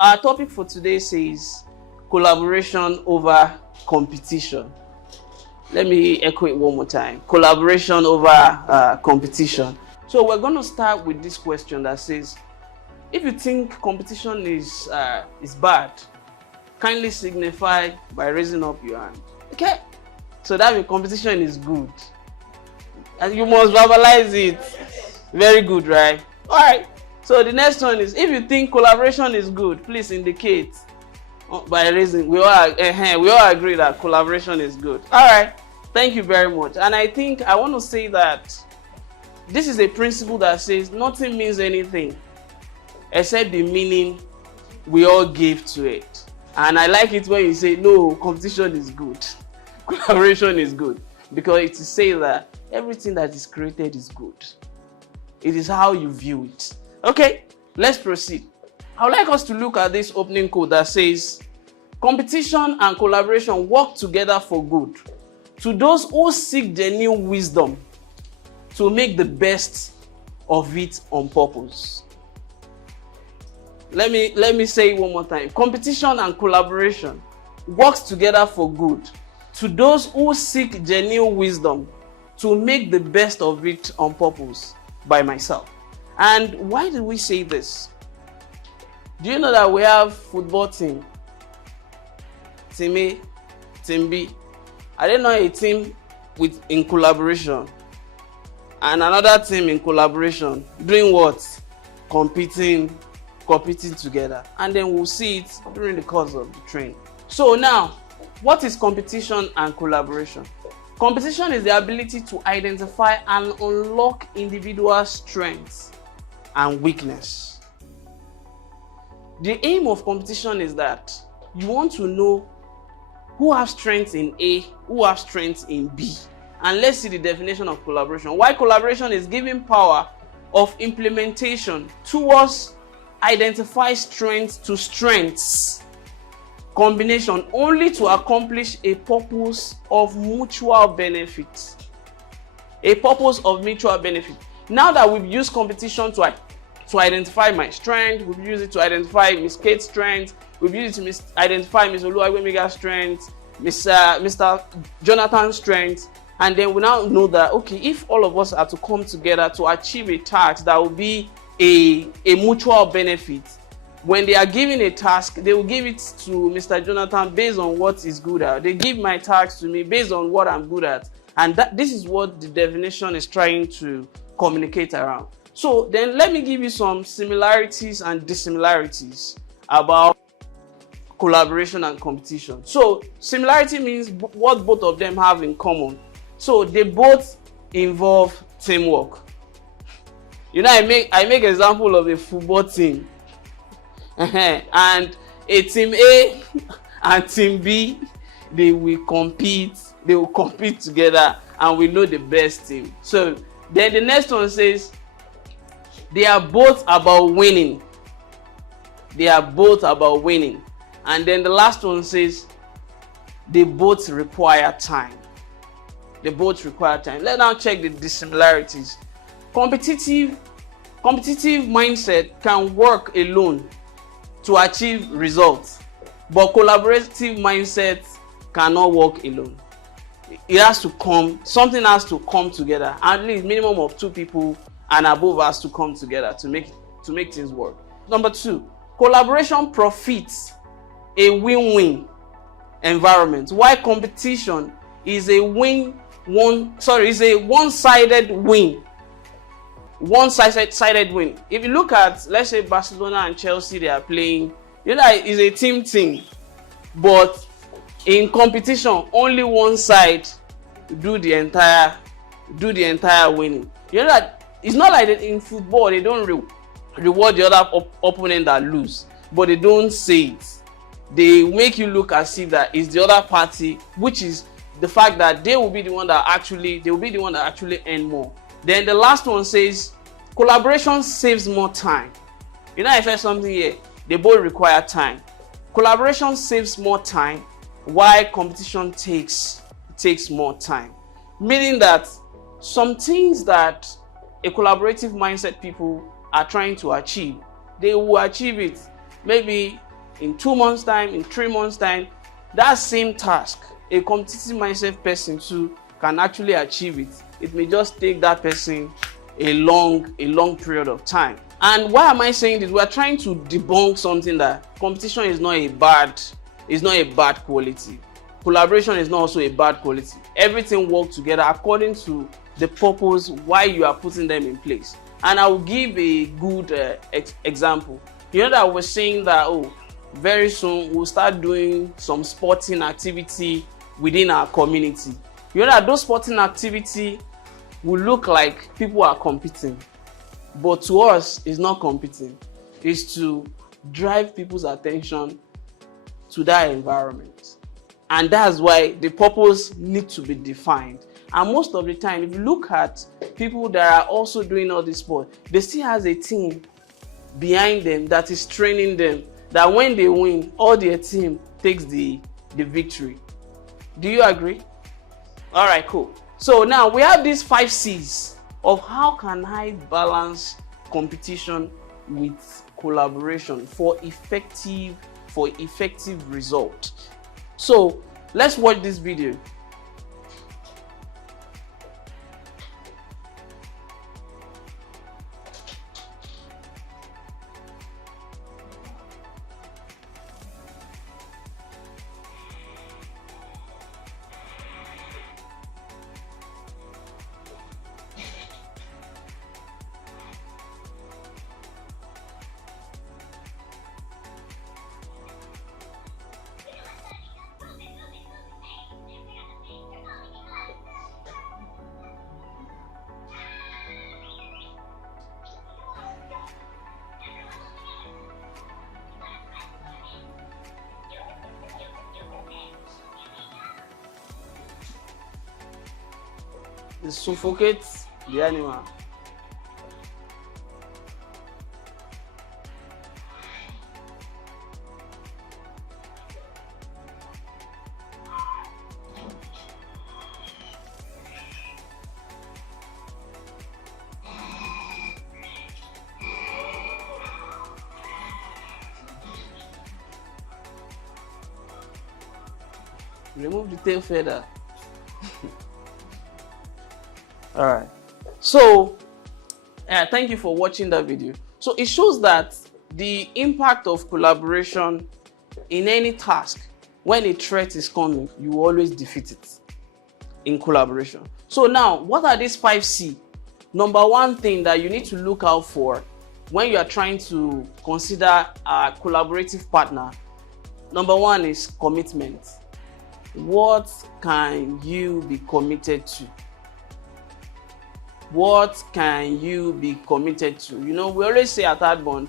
Our topic for today says collaboration over competition. Let me echo it one more time. Collaboration over competition. So we're going to start with this question that says, if you think competition is bad, kindly signify by raising up your hand. Okay? So that means competition is good. And you must verbalize it. Very good, right? All right. So the next one is, if you think collaboration is good, please indicate by raising. We all agree that collaboration is good. All right. Thank you very much. And I think I want to say that this is a principle that says nothing means anything except the meaning we all give to it. And I like it when you say, no, competition is good. Collaboration is good. Because it is saying that everything that is created is good. It is how you view it. Okay, let's proceed. I would like us to look at this opening quote that says, competition and collaboration work together for good. To those who seek genuine wisdom to make the best of it on purpose. Let me say it one more time. Competition and collaboration works together for good. To those who seek genuine wisdom to make the best of it on purpose by myself. And why do we say this? Do you know that we have football team? Team A, team B. I didn't know a team in collaboration and another team in collaboration doing what? Competing together. And then we'll see it during the course of the training. So now, what is competition and collaboration? Competition is the ability to identify and unlock individual strengths and weakness. The aim of competition is that you want to know who have strengths in A, who have strengths in B. And let's see the definition of collaboration. Why collaboration is giving power of implementation towards identify strengths to strengths combination only to accomplish a purpose of mutual benefit. A purpose of mutual benefit. Now that we've used competition to identify my strength, we've used it to identify Miss Kate's strength, we've used it to identify Miss Oluwagbemiga's strength, Mr. Jonathan's strength, and then we now know that, okay, if all of us are to come together to achieve a task that will be a mutual benefit, when they are giving a task, they will give it to Mr. Jonathan based on what he's good at. They give my task to me based on what I'm good at. And this is what the definition is trying to communicate around. So then let me give you some similarities and dissimilarities about collaboration and competition. So similarity means what both of them have in common. So they both involve teamwork. You know, I make example of a football team. And a team A and team B, they will compete together, and we know the best team. So then the next one says they are both about winning. They are both about winning. And then the last one says they both require time. They both require time. Let's now check the dissimilarities. Competitive mindset can work alone to achieve results, but collaborative mindset cannot work alone. It has to something has to come together. At least minimum of 2 people and above has to come together to make things work. Number 2, collaboration profits a win-win environment, while competition is a one-sided win. One-sided win. If you look at, let's say, Barcelona and Chelsea, they are playing, you know, it's a team, but in competition, only one side do the entire winning. You know that it's not like that in football, they don't reward the other opponent that lose, but they don't say it. They make you look as if that is the other party, which is the fact that they will be the one that actually earn more. Then the last one says collaboration saves more time. You know, I said something here. They both require time. Collaboration saves more time, while competition takes more time. Meaning that some things that a collaborative mindset people are trying to achieve, they will achieve it maybe in 2 months' time, in 3 months' time, that same task, a competitive mindset person too can actually achieve it. It may just take that person a long period of time. And why am I saying this? We are trying to debunk something that competition is not a bad quality. Collaboration is not also a bad quality. Everything works together according to the purpose why you are putting them in place. And I will give a good example. You know that I was saying that, very soon we'll start doing some sporting activity within our community. You know that those sporting activity will look like people are competing, but to us it's not competing. It's to drive people's attention to that environment. And that's why the purpose needs to be defined. And most of the time, if you look at people that are also doing all this sport, they still has a team behind them that is training them, that when they win, all their team takes the victory. Do you agree? All right, cool. So now we have these 5 C's of how can I balance competition with collaboration for effective result. So let's watch this video. It suffocates the animal. Remove the tail feather. All right. So, thank you for watching that video. So it shows that the impact of collaboration in any task, when a threat is coming, you always defeat it in collaboration. So now, what are these 5 C? Number one thing that you need to look out for when you are trying to consider a collaborative partner, number one is commitment. What can you be committed to? What can you be committed to? You know, we always say at Third Bond,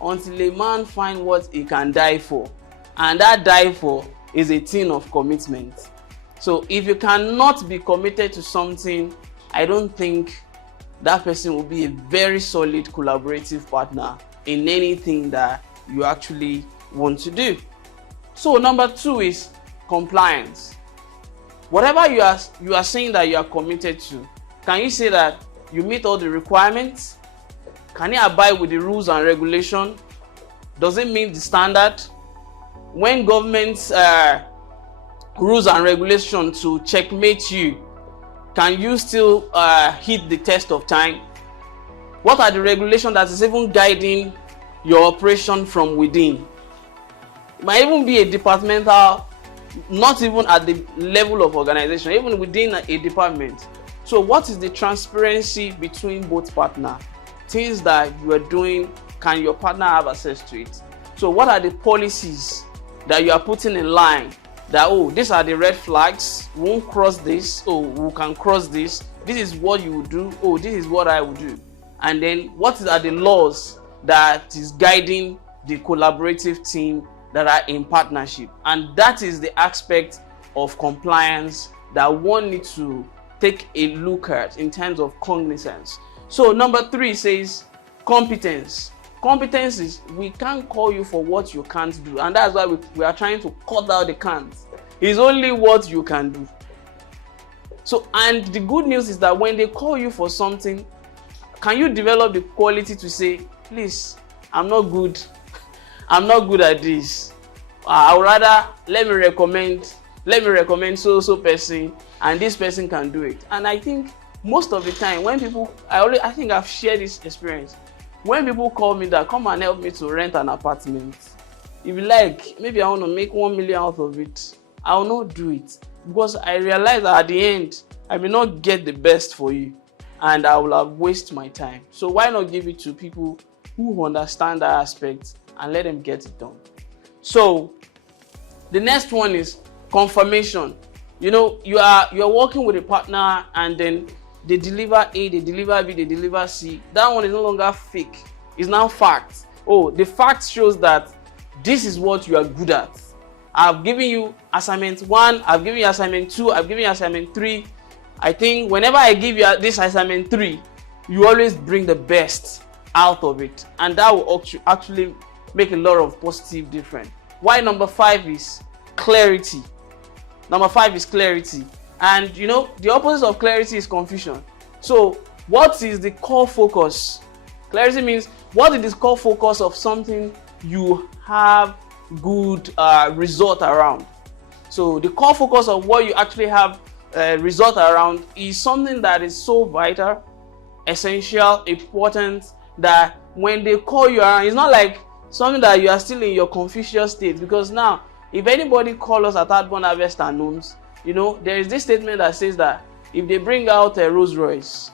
until a man find what he can die for, and that die for is a thing of commitment. So if you cannot be committed to something, I don't think that person will be a very solid collaborative partner in anything that you actually want to do. So number 2 is compliance. Whatever you are saying that you are committed to, can you say that you meet all the requirements? Can you abide with the rules and regulation? Does it meet the standard? When government's rules and regulation to checkmate you, can you still hit the test of time? What are the regulations that is even guiding your operation from within? It might even be a departmental, not even at the level of organization, even within a department. So what is the transparency between both partners? Things that you are doing, can your partner have access to it? So what are the policies that you are putting in line that, these are the red flags, we won't cross this, we can cross this, this is what you will do, this is what I will do. And then what are the laws that is guiding the collaborative team that are in partnership? And that is the aspect of compliance that one needs to take a look at in terms of cognizance. So number 3 says competence. Competence is, we can't call you for what you can't do, and that's why we are trying to cut out the can't. It's only what you can do. So, and the good news is that when they call you for something, can you develop the quality to say, please, I'm not good at this. I would rather let me recommend so person, and this person can do it. And I think most of the time when people, I think I've shared this experience. When people call me that come and help me to rent an apartment, if you like, maybe I want to make 1 million out of it, I will not do it, because I realize that at the end I may not get the best for you and I will have wasted my time. So why not give it to people who understand that aspect and let them get it done? So the next one is confirmation. You know, you're working with a partner and then they deliver A, they deliver B, they deliver C. That one is no longer fake. It's now fact. Oh, the fact shows that this is what you are good at. I've given you assignment 1, I've given you assignment 2, I've given you assignment 3. I think whenever I give you this assignment 3, you always bring the best out of it. And that will actually make a lot of positive difference. Why number 5 is clarity. Number 5 is clarity. And you know, the opposite of clarity is confusion. So what is the core focus? Clarity means what is the core focus of something you have good result around. So the core focus of what you actually have result around is something that is so vital, essential, important, that when they call you around, it's not like something that you are still in your Confucius state. Because now, if anybody calls us at Outbound Harvest and Homes, you know, there is this statement that says that if they bring out a Rolls Royce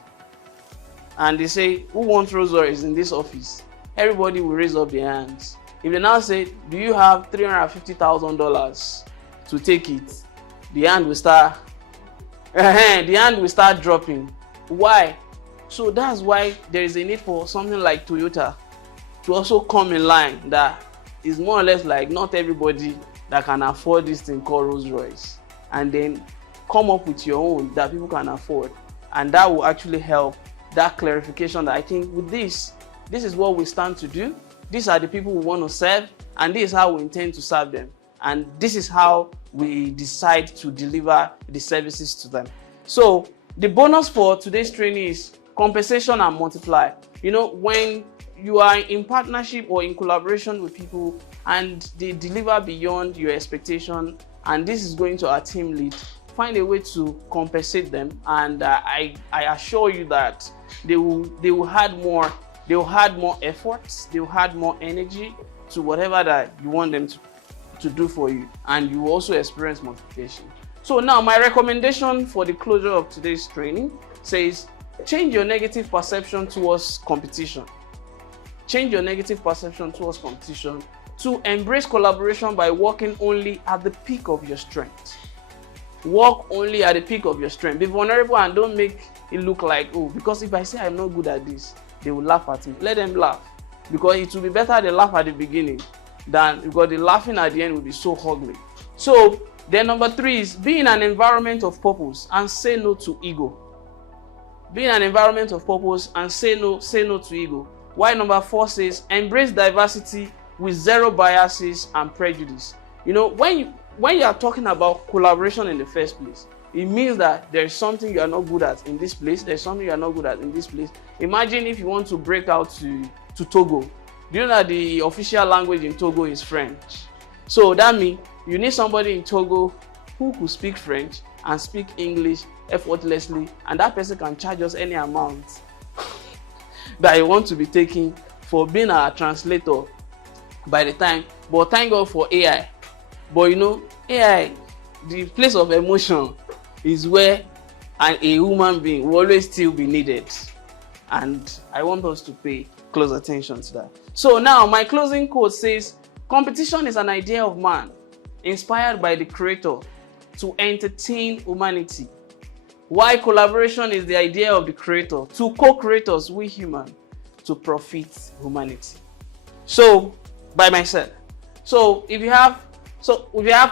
and they say, who wants Rolls Royce in this office? Everybody will raise up their hands. If they now say, do you have $350,000 to take it? The hand will start dropping. Why? So that's why there is a need for something like Toyota to also come in line, that is more or less like not everybody that can afford this thing called Rolls Royce, and then come up with your own that people can afford. And that will actually help that clarification that I think with this is what we stand to do. These are the people we want to serve, and this is how we intend to serve them. And this is how we decide to deliver the services to them. So the bonus for today's training is compensation and multiply. You know, when you are in partnership or in collaboration with people and they deliver beyond your expectation, and this is going to our team lead, find a way to compensate them, and I assure you that they will add more efforts, they will add more energy to whatever that you want them to do for you, and you will also experience multiplication. So now my recommendation for the closure of today's training says, change your negative perception towards competition. Change your negative perception towards competition to embrace collaboration by working only at the peak of your strength. Work only at the peak of your strength. Be vulnerable and don't make it look like, oh, because if I say I'm not good at this, they will laugh at me. Let them laugh, because it will be better they laugh at the beginning than, because the laughing at the end will be so ugly. So then number 3 is be in an environment of purpose and say no to ego. Be in an environment of purpose and say no to ego. While number 4 says embrace diversity with zero biases and prejudice. You know, when you are talking about collaboration in the first place, it means that there is something you are not good at in this place, there's something you are not good at in this place. Imagine if you want to break out to Togo. Do you know that the official language in Togo is French? So that means you need somebody in Togo who could speak French and speak English effortlessly, and that person can charge us any amount that you want to be taking for being a translator by the time. But thank God for AI. But you know, AI, the place of emotion is where a human being will always still be needed. And I want us to pay close attention to that. So now my closing quote says, competition is an idea of man inspired by the creator to entertain humanity, while collaboration is the idea of the creator to co-creators with human to profit humanity. So by myself. So if you have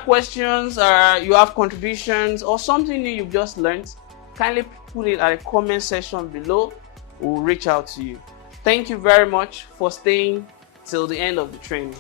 questions, or you have contributions or something new you've just learned, kindly put it at the comment section below. We'll reach out to you. Thank you very much for staying till the end of the training.